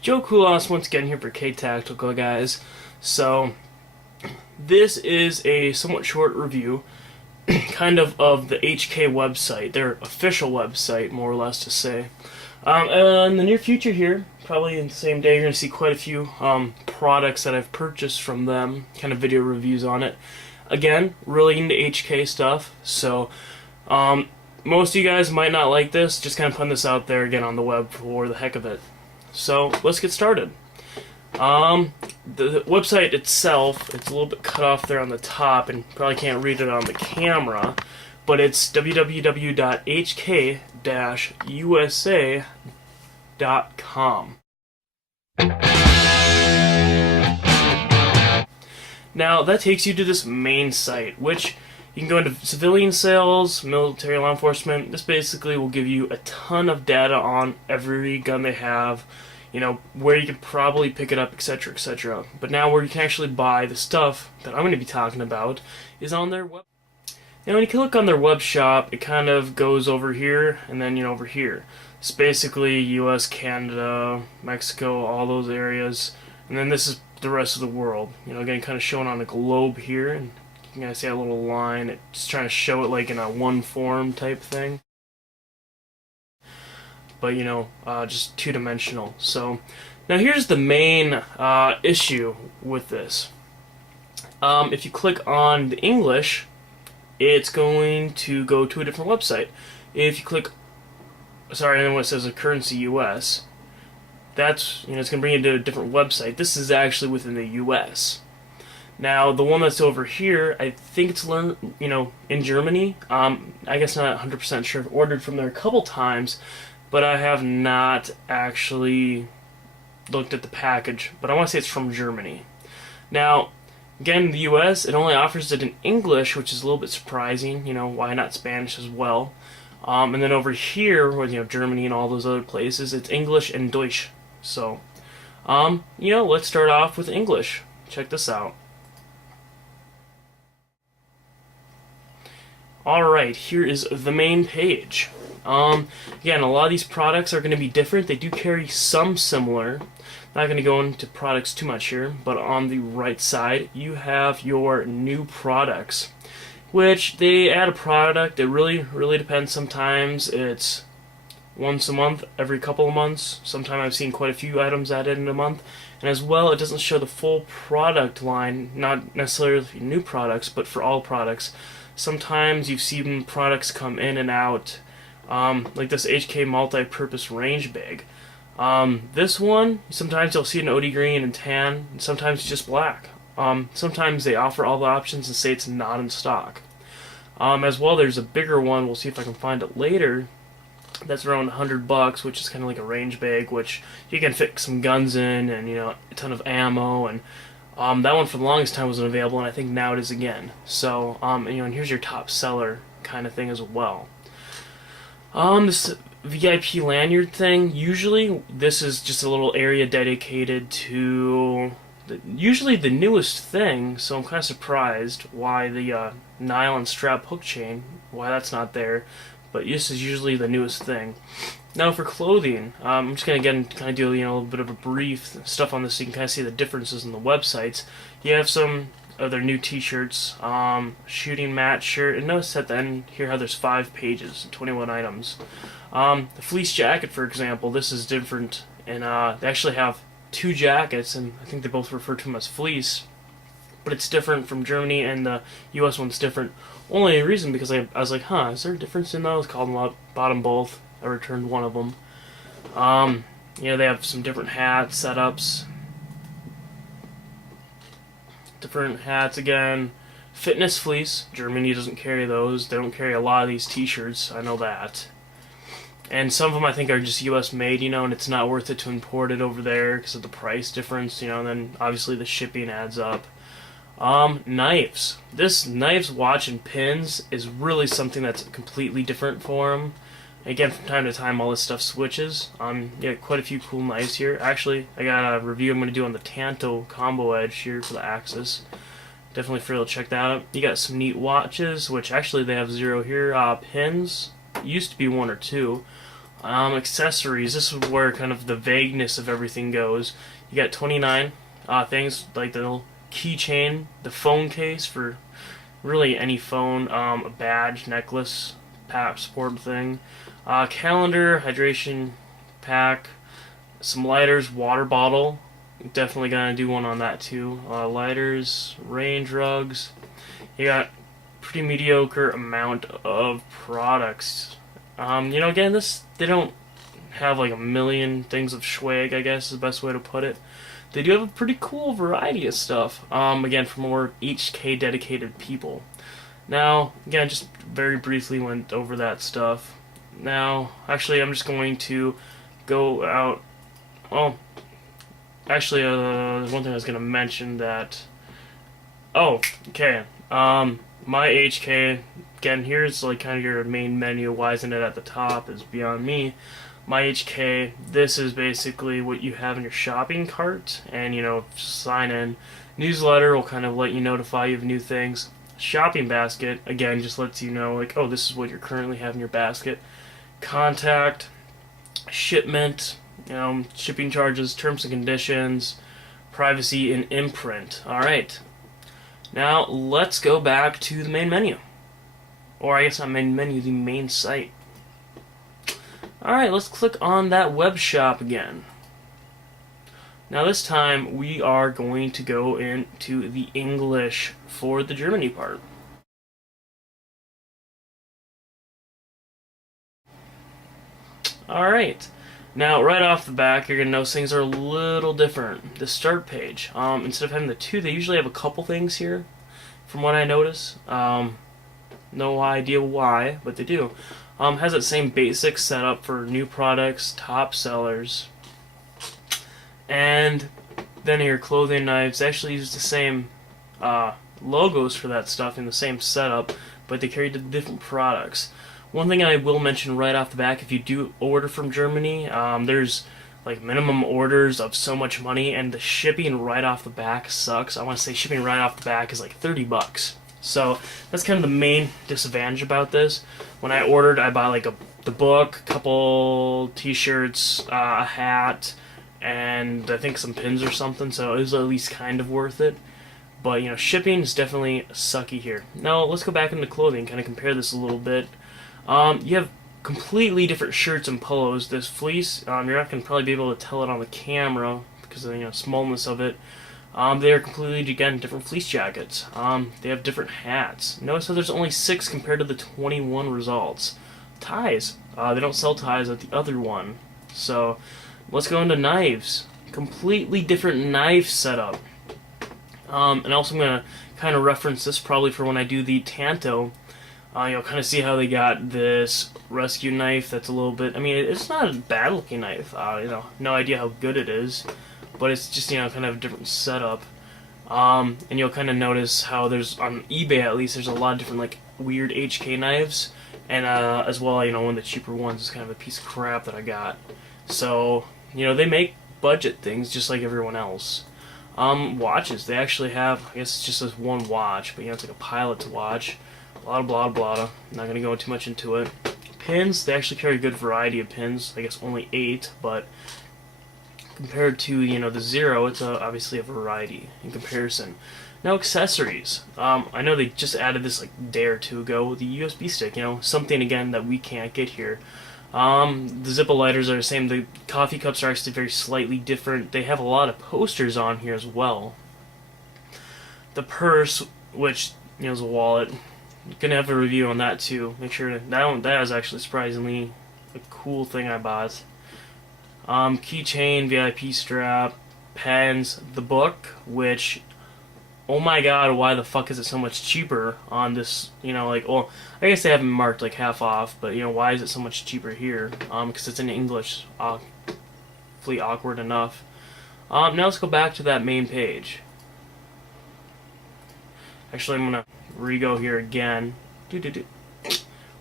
Joe Kulas once again here for K-Tactical, guys. So, this is a somewhat short review, kind of the HK website, their official website, more or less to say. In the near future here, probably in the same day, you're going to see quite a few products that I've purchased from them, kind of video reviews on it. Again, really into HK stuff, so most of you guys might not like this, just kind of putting this out there again on the web for the heck of it. So let's get started. The website itself, it's a little bit cut off there on the top and probably can't read it on the camera, but it's www.hk-usa.com. Now that takes you to this main site, which you can go into civilian sales, military law enforcement. This basically will give you a ton of data on every gun they have, you know, where you could probably pick it up, etc., etc. But now where you can actually buy the stuff that I'm going to be talking about is on their web. Now when you click on their web shop, it kind of goes over here and then, over here. It's basically US, Canada, Mexico, all those areas. And then this is the rest of the world. Again, kind of shown on a globe here. And you can see a little line. It's trying to show it like in a one form type thing. But just two-dimensional. So now here's the main issue with this. If you click on the English, it's going to go to a different website. If you click, sorry, and when it says a currency US, that's it's going to bring you to a different website. This is actually within the US. Now, the one that's over here, I think it's in Germany. I guess not 100% sure. I've ordered from there a couple times, but I have not actually looked at the package. But I want to say it's from Germany. Now, again, in the U.S., it only offers it in English, which is a little bit surprising. Why not Spanish as well? And then over here, with Germany and all those other places, it's English and Deutsch. So, let's start off with English. Check this out. Alright, here is the main page. Again, a lot of these products are going to be different. They do carry some similar. Not going to go into products too much here, but on the right side, you have your new products, which they add a product. It really depends. Sometimes it's once a month, every couple of months. Sometimes I've seen quite a few items added in a month. And as well, it doesn't show the full product line, not necessarily new products, but for all products. Sometimes you've seen products come in and out, like this HK multi-purpose range bag. This one, sometimes you'll see an OD green and tan, and sometimes it's just black. Sometimes they offer all the options and say it's not in stock. As well, there's a bigger one, we'll see if I can find it later, that's around $100, which is kind of like a range bag, which you can fit some guns in and, a ton of ammo, and that one for the longest time wasn't available, and I think now it is again. So, and here's your top seller kind of thing as well. This VIP lanyard thing, usually this is just a little area dedicated to usually the newest thing, so I'm kind of surprised why the nylon strap hook chain, why that's not there, but this is usually the newest thing. Now for clothing, I'm just going to kind of do a little bit of a brief stuff on this so you can kind of see the differences in the websites. You have some of their new t-shirts, shooting match shirt, and notice at the end here how there's 5 pages, 21 items. The Fleece Jacket, for example, this is different, and they actually have 2 jackets, and I think they both refer to them as fleece, but it's different from Germany, and the US one's different. Only reason because I was like, is there a difference in those? Called them up, bought them both. I returned one of them. They have some different hat setups. Different hats again. Fitness fleece. Germany doesn't carry those. They don't carry a lot of these t-shirts. I know that. And some of them I think are just US made, and it's not worth it to import it over there because of the price difference, and then obviously the shipping adds up. Knives. This knives, watch, and pins is really something that's completely different for them. Again, from time to time, all this stuff switches. Quite a few cool knives here. Actually, I got a review I'm going to do on the Tanto combo edge here for the Axis. Definitely free to check that out. You got some neat watches, which actually they have 0 here. Pins, used to be 1 or 2. Accessories. This is where kind of the vagueness of everything goes. You got 29 things like the little keychain, the phone case for really any phone, a badge, necklace, passport thing, calendar, hydration pack, some lighters, water bottle. Definitely gonna do one on that too. Lighters, range rugs. You got pretty mediocre amount of products. Again, they don't have like a million things of swag, I guess is the best way to put it. They do have a pretty cool variety of stuff. Again, for more HK dedicated people. Now, again, just very briefly went over that stuff. Now, actually, I'm just going to go out. Oh, actually, one thing I was going to mention that. Oh, okay. My HK, again, here's like kind of your main menu. Why isn't it at the top? Is beyond me. My HK, this is basically what you have in your shopping cart, and sign in. Newsletter will kind of let you notify you of new things. Shopping basket, again, just lets you know, like, oh, this is what you're currently having in your basket. Contact, shipment, shipping charges, terms and conditions, privacy, and imprint. Alright. Now, let's go back to the main menu. Or, I guess not main menu, the main site. Alright, let's click on that web shop again. Now this time we are going to go into the English for the Germany part. Alright, now right off the back you're going to notice things are a little different. The start page, instead of having the two, they usually have a couple things here, from what I notice. No idea why, but they do. Has that same basic setup for new products, top sellers. And then your clothing knives actually use the same logos for that stuff in the same setup, but they carry the different products. One thing I will mention right off the back, if you do order from Germany, there's like minimum orders of so much money, and the shipping right off the back sucks. I want to say shipping right off the back is like $30. So that's kind of the main disadvantage about this. When I ordered, I bought like the book, a couple t-shirts, a hat, and I think some pins or something, so it was at least kind of worth it. But, shipping is definitely sucky here. Now, let's go back into clothing, kind of compare this a little bit. You have completely different shirts and polos. This fleece, you're not going to probably be able to tell it on the camera because of the smallness of it. They are completely, again, different fleece jackets. They have different hats. Notice how there's only 6 compared to the 21 results. Ties. They don't sell ties at the other one. So, let's go into knives. Completely different knife setup. And also I'm going to kind of reference this probably for when I do the Tanto. You'll kind of see how they got this rescue knife that's a little bit... I mean, it's not a bad looking knife. No idea how good it is. But it's just, kind of a different setup. And you'll kind of notice how there's, on eBay at least, there's a lot of different, like, weird HK knives. And, as well, one of the cheaper ones is kind of a piece of crap that I got. So, they make budget things just like everyone else. Watches, they actually have, I guess it's just this one watch, but it's like a pilot's watch. Blah, blah, blah. I'm not going to go too much into it. Pins, they actually carry a good variety of pins. I guess only 8, but compared to, the Zero, it's obviously a variety in comparison. Now, accessories. I know they just added this like a day or two ago, the USB stick, something, again, that we can't get here. The Zippo lighters are the same. The coffee cups are actually very slightly different. They have a lot of posters on here as well. The purse, which, is a wallet. Gonna have a review on that too. Make sure that is actually surprisingly a cool thing I bought. Keychain, VIP strap, pens, the book, which, oh my god, why the fuck is it so much cheaper on this, I guess they haven't marked like half off, but why is it so much cheaper here? Because it's in English, hopefully awkward enough. Now let's go back to that main page. Actually, I'm gonna re-go here again.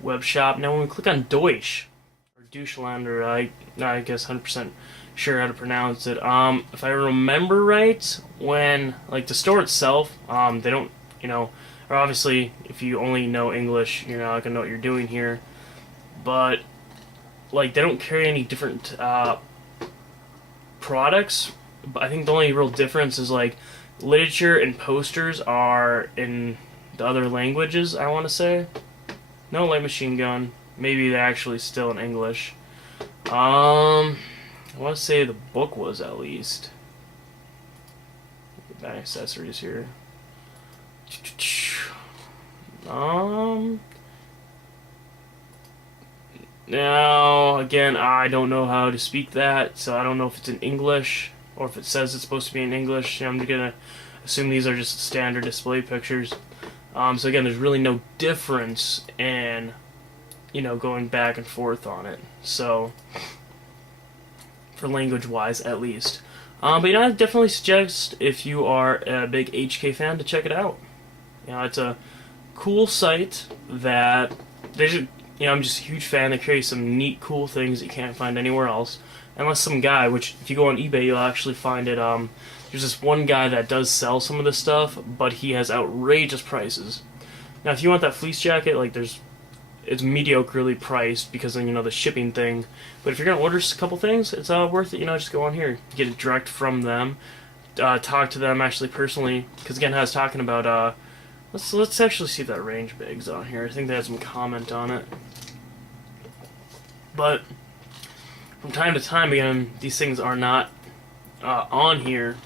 Web shop. Now when we click on Deutsch, or Deutschland, or I guess 100% sure how to pronounce it. If I remember right, when, like, the store itself, they don't, or obviously, if you only know English, you're not gonna know what you're doing here. But like, they don't carry any different products. But I think the only real difference is, like, literature and posters are in the other languages, I want to say. No light machine gun. Maybe they're actually still in English. I want to say the book was, at least. Get back accessories here. Now, again, I don't know how to speak that, so I don't know if it's in English or if it says it's supposed to be in English. I'm gonna assume these are just standard display pictures. So again, there's really no difference in, going back and forth on it. So, for language-wise, at least. But I definitely suggest, if you are a big HK fan, to check it out. It's a cool site that I'm just a huge fan. They carry some neat, cool things that you can't find anywhere else. Unless some guy, which if you go on eBay, you'll actually find it. There's this one guy that does sell some of this stuff, but he has outrageous prices. Now, if you want that fleece jacket, like it's mediocrely priced because then the shipping thing. But if you're gonna order a couple things, it's worth it. Just go on here, get it direct from them, talk to them actually personally. Because again, I was talking about let's actually see if that range bag's on here. I think they had some comment on it. But from time to time, again, these things are not on here.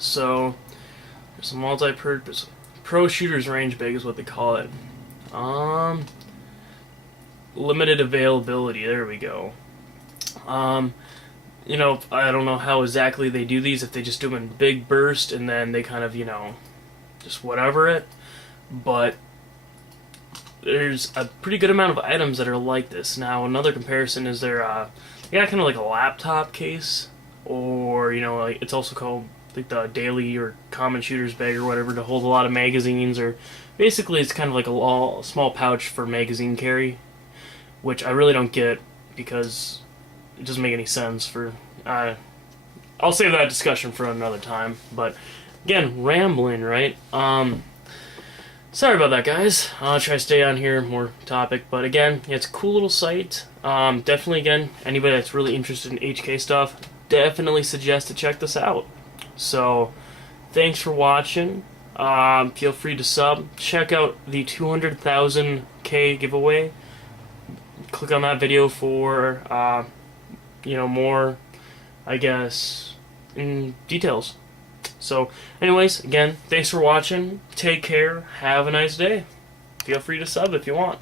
So there's some multi-purpose pro shooters range bag is what they call it. Limited availability. There we go. I don't know how exactly they do these. If they just do them in big burst and then they kind of just whatever it. But there's a pretty good amount of items that are like this. Now, another comparison is they got kind of like a laptop case, or like it's also called like the daily or common shooter's bag or whatever, to hold a lot of magazines, or basically it's kind of like a small pouch for magazine carry, which I really don't get because it doesn't make any sense. I'll save that discussion for another time. But again, rambling, right? Sorry about that, guys. I'll try to stay on here, more topic. But again, it's a cool little site. Definitely, again, anybody that's really interested in HK stuff, definitely suggest to check this out. So, thanks for watching. Feel free to sub. Check out the 200,000K giveaway. Click on that video for, more, I guess, details. So, anyways, again, thanks for watching. Take care. Have a nice day. Feel free to sub if you want.